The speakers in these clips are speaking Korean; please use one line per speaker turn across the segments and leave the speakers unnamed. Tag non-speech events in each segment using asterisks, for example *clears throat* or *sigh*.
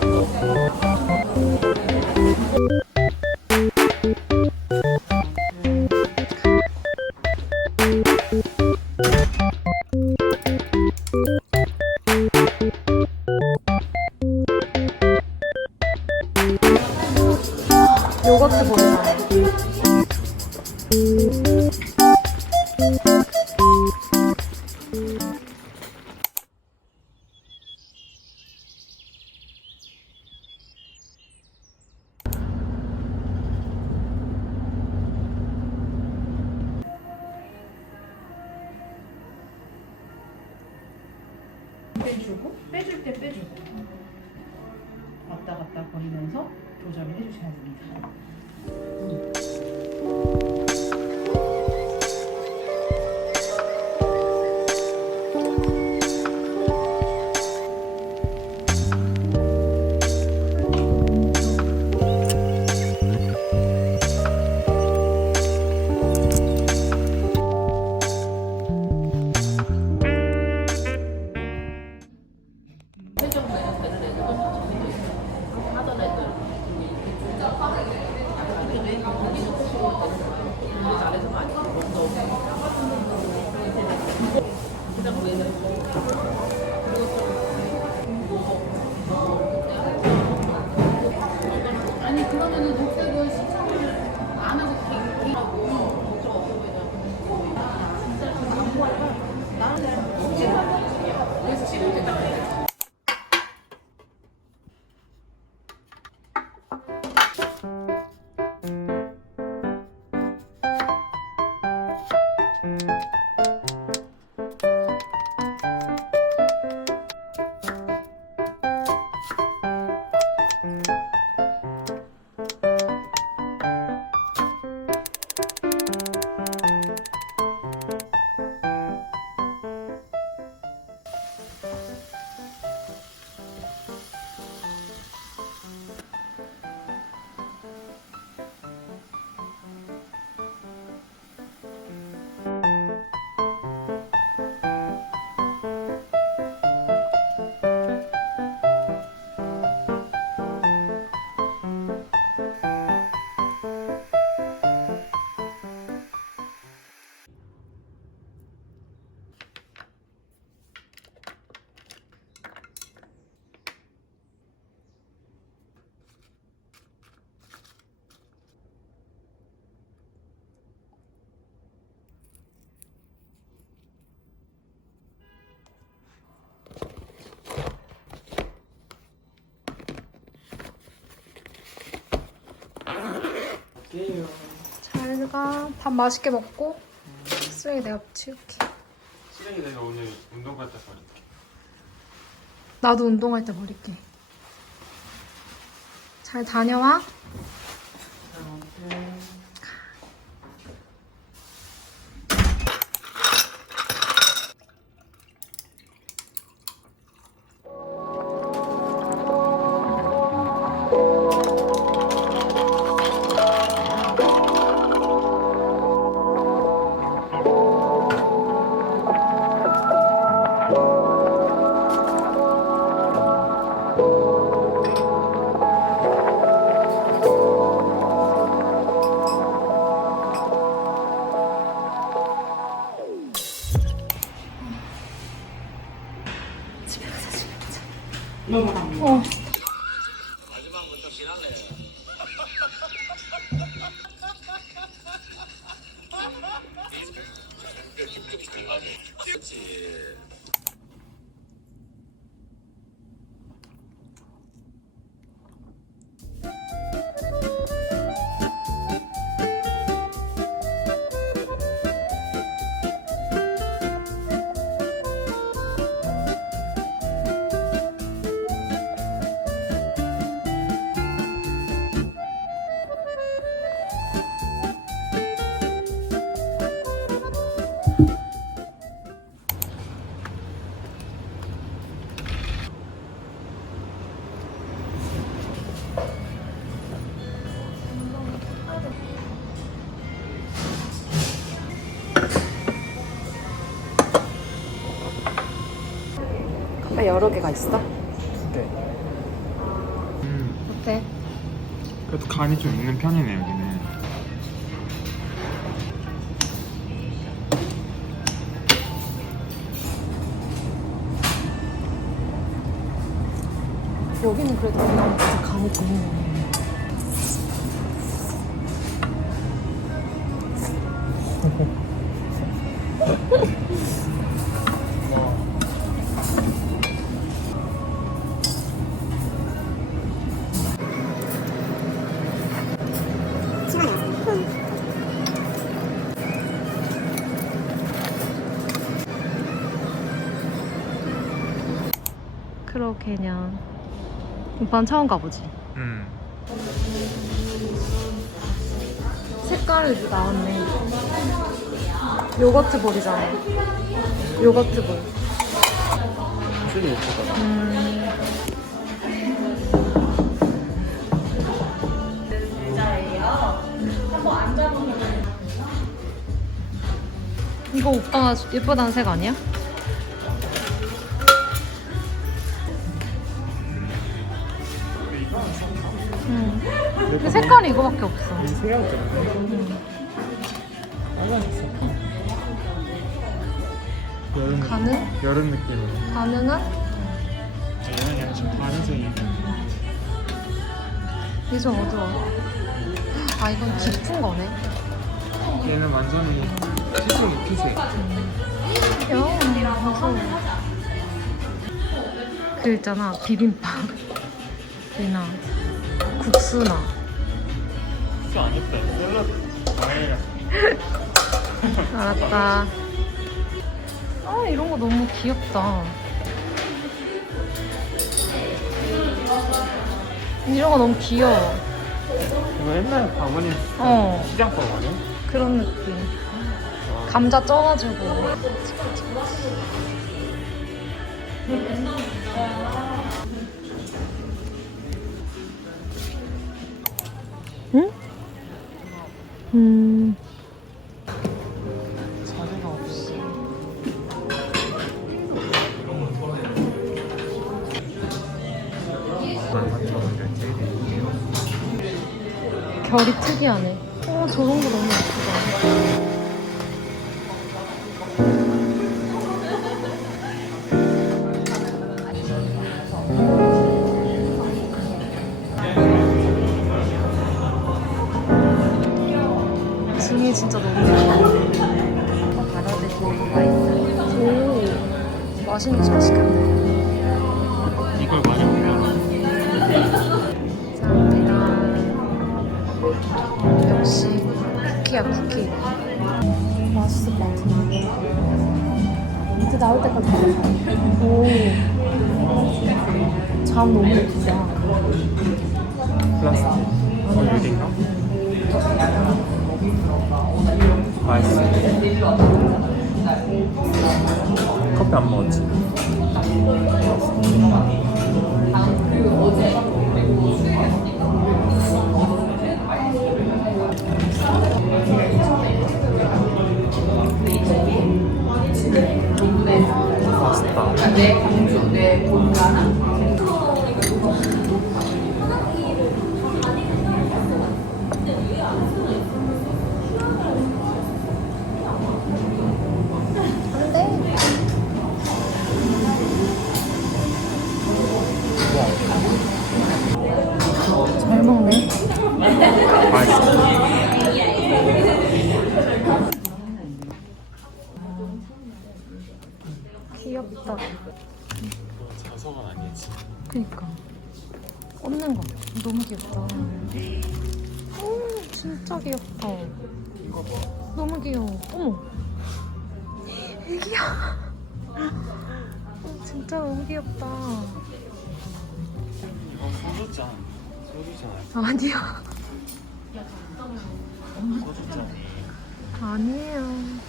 Thank you.
빼주고 빼줄 때 빼주고 왔다 갔다 거리면서 조절을 해주셔야 됩니다. 아
잘 가. 밥 맛있게 먹고 쓰레기 내가 치울게.
쓰레기 내가 오늘 운동 갔다 버릴게.
나도 운동할 때 버릴게. 잘 다녀와. 어.
카페 여러 개가 있어?
네.
어때?
그래도 간이 좀 있는 편이네 여기는.
여기는 그래도 그냥 진짜 간이 좀 있네. 크로케냥 오빠는 처음 가보지?
음.
색깔이 나왔네 요거트 볼이잖아 요거트 볼
예쁘다.
음. 이거 오빠가 예쁘다는 색 아니야? 색깔이 이거밖에 없어.
빨간색. 여름
가능?
여름 느낌으로.
가능한?
얘는 약간 좀 색이네.
이게 좀 어두워. 아, 이건 깊은 거네.
얘는 완전히 피색 피색.
야, 무서워. 그 있잖아, 비빔밥이나 *laughs* 국수나.
진짜 안 예쁘다. 샐러드. 아예
알았다. 아, 이런 거 너무 귀엽다. 이런 거 너무 귀여워.
이거 옛날에 바구니
어,
시장법 아니야?
그런 느낌. 감자 쪄가지고. 음. 자리가 없어. 결이 특이하네. 어, 저런 거 너무 예쁘다. 진짜 너무 예뻐. 바로 드시는 거 있어요. 오, 맛있는 거시 맛있다.
내 공주, 내 본가는
안 돼. 잘 먹네.
맛있어.
귀엽다.
자석은 아니지.
그니까. 꽂는 거. 너무 귀엽다. 오, 진짜 귀엽다.
이거 봐.
너무 귀여워. 어머. 애기야. 어, 진짜 너무 귀엽다.
이거 소주잔. 소주잔.
아니야.
소주잔.
아니에요.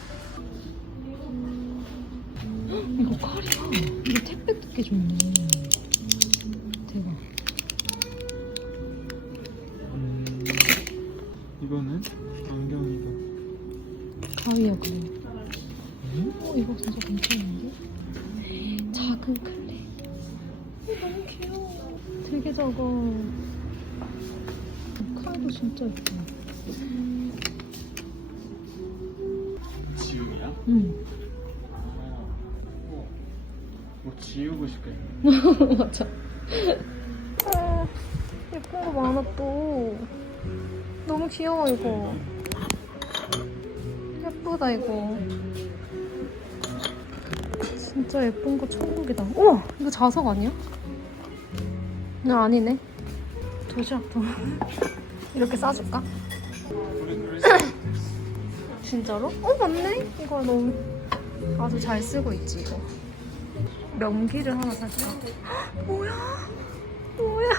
이거 택배 두께 좋네. 대박.
음, 이거는 안경이다.
가위야, 그래. 어, 이거 진짜 괜찮은데? 작은 클레. 어, 너무 귀여워. 되게 작아. 칼도 진짜 예뻐.
지우개야?
응.
어. 뭐 지우고 싶겠네. *laughs*
맞아. 아, 예쁜 거 많아 또. 너무 귀여워 이거. 예쁘다 이거. 진짜 예쁜 거 천국이다. 우와 이거 자석 아니야? 아 아니네. 도시락 도 *laughs* 이렇게 싸줄까? 진짜로? 어 맞네. 이거 너무 아주 잘 쓰고 있지 이거. 명기를 하나 살까? 헉, 뭐야? 뭐야?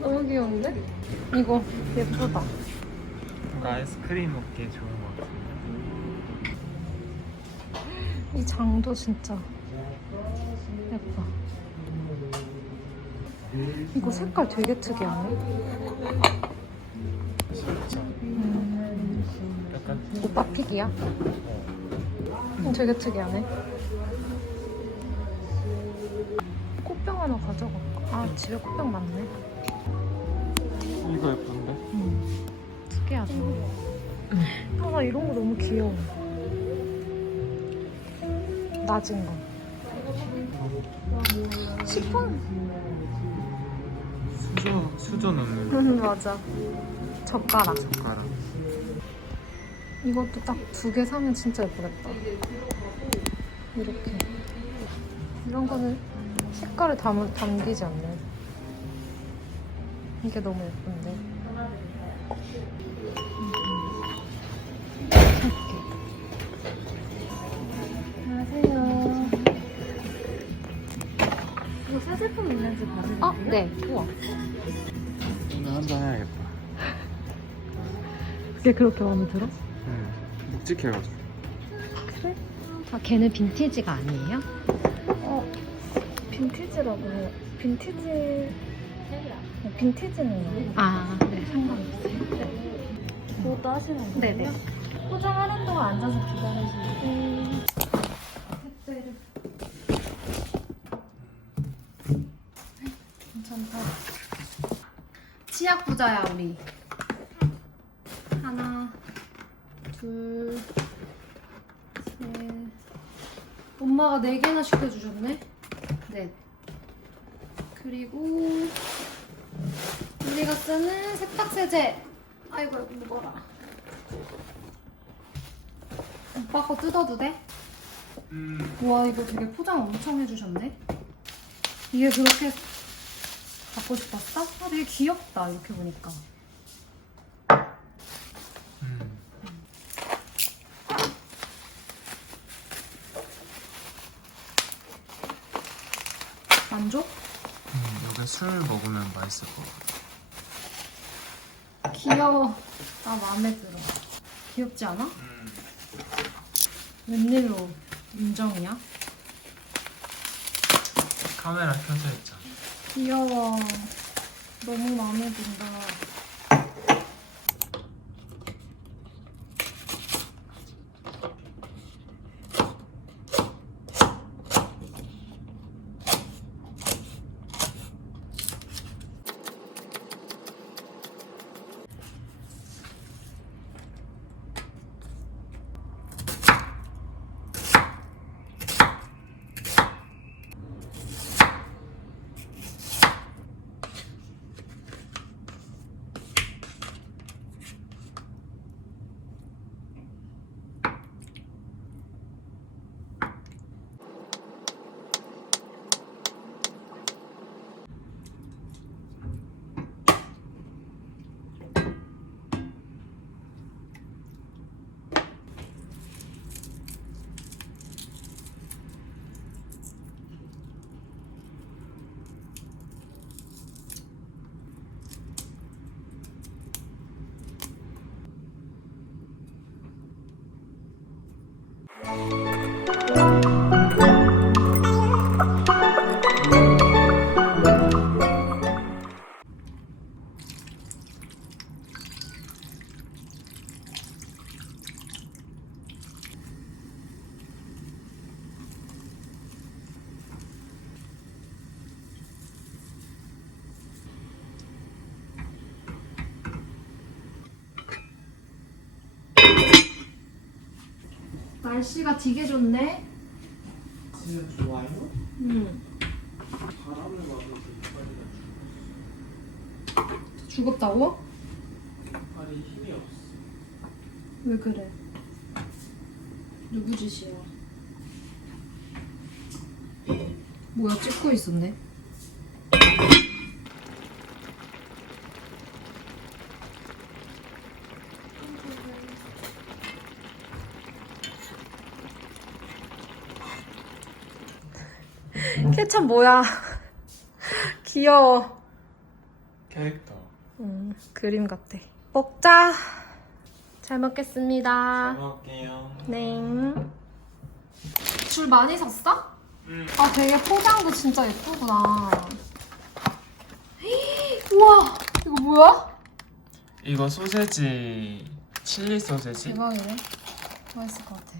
너무 귀여운데? 이거 예쁘다.
뭔가 아이스크림 먹기 좋은 것 같아.
이 장도 진짜 예뻐. 이거 색깔 되게 특이하네. 음,
약간
오빠 픽이야?
어.
음, 되게 특이하네. 하나 가져갈까? 아 집에 꽃병 많네.
이거 예쁜데?
음, 특이하다. 아, 나 이런 거 너무 귀여워. 낮은 거. 시폰?
수저 수저 넣는
음, 맞아. 젓가락.
젓가락.
이것도 딱 두 개 사면 진짜 예쁘겠다. 이렇게. 이런 거는 색깔을 담, 담기지 않네. 이게 너무 예쁜데. 안녕하세요.
이거 새 제품 있는지 봐주세요.
아, 네. 우와.
오늘 한잔 해야겠다.
그게 그렇게 마음에 들어?
응. 묵직해가지고.
그래? 아, 걔는 빈티지가 아니에요?
어, 빈티지라고 해요. 빈티지. 어, 빈티지는
아, 네. 상관없어요.
그것도 하시는 거예요?
네네.
포장하는 동안 앉아서 기다리시면
택배를. 괜찮다. 치약 부자야 우리. 하나, 둘, 셋. 엄마가 네 개나 시켜주셨네. 네. 그리고 우리가 쓰는 세탁세제. 아이고 무거라. 오빠 거 뜯어도 돼?
음.
와 이거 되게 포장 엄청 해주셨네. 이게 그렇게 갖고 싶었어? 아 되게 귀엽다 이렇게 보니까.
음. 여기 술 먹으면 맛있을 것 같아.
귀여워. 나 마음에 들어. 귀엽지 않아?
음.
웬일로 인정이야?
카메라 켜져 있잖아.
귀여워. 너무 마음에 든다. 날씨가 되게 좋네.
진짜 좋아요?
응.
바람을 맞아서 이빨이
죽었다고?
이빨이 힘이 없어.
왜 그래? 누구 짓이야? 뭐야 찍고 있었네? 케찹 뭐야? *laughs* 귀여워.
캐릭터.
음, 그림 같아. 먹자. 잘 먹겠습니다.
먹을게요.
네. 줄 많이 샀어?
응.
아, 되게 포장도 진짜 예쁘구나. 헉, *gasps* 우와, 이거 뭐야?
이거 소세지 칠리 소세지.
대박이네. 맛있을 것 같아.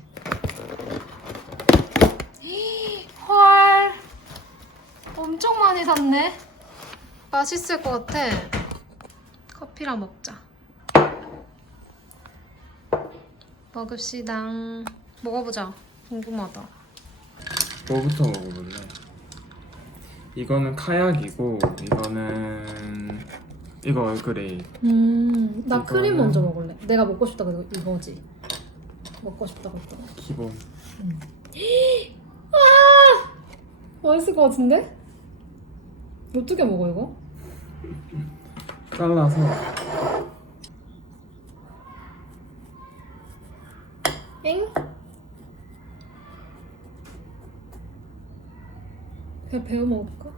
헉, *gasps* 헐, 엄청 많이 샀네. 맛있을 것 같아. 커피랑 먹자. 먹읍시다. 먹어보자. 궁금하다.
뭐부터 먹어볼래? 이거는 카약이고 이거는 이거 얼그레이.
음, 나
이거는-
크림 먼저 먹을래. 내가 먹고 싶다고 이거- 이거지. 먹고 싶다고 했던 거.
기본. *gasps*
맛있을 것 같은데? 어떻게 먹어 이거?
잘라서
엥? 그냥 배워 먹을까?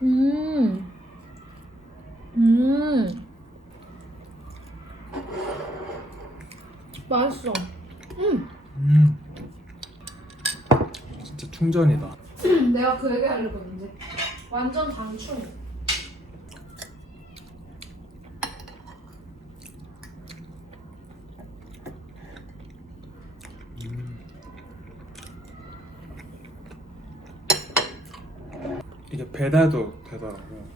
음. 음. 맛있어. 음.
음. 진짜 충전이다. *clears throat*
내가 그 얘기 하려고 했는데. 완전 단충.
이게 배달도 되더라고.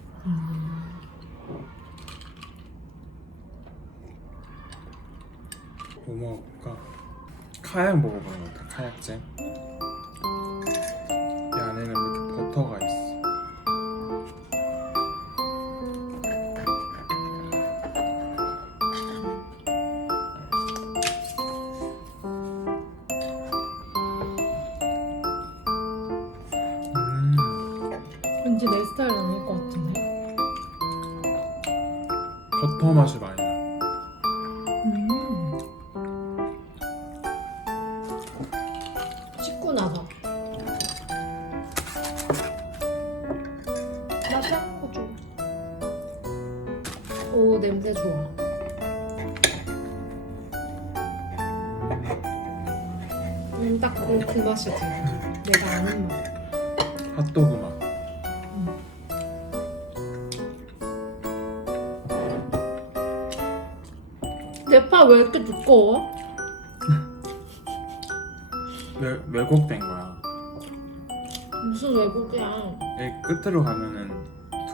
뭐 먹을까? 카약 먹어보는 것 같아. 카약잼. 어,
줘. 오 냄새 좋아. 음, 딱그 그 맛이지. 내가 아는 맛.
핫도그 맛.
내파왜 이렇게 두꺼워? *laughs*
왜, 왜곡된 거야.
무슨 외국이야?
이 끝으로 가면은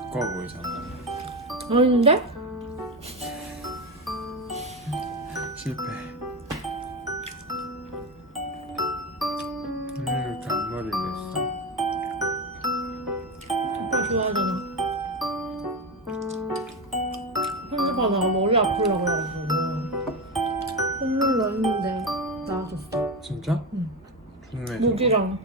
두꺼워 보이잖아.
아닌데?
실패. 음, 이렇게 앞머리를 했어.
오빠 좋아하잖아. 편집하다가 머리 아프려고 해가지고 선물로 했는데 나아졌어.
진짜?
응.
좋네. 저거.
목이랑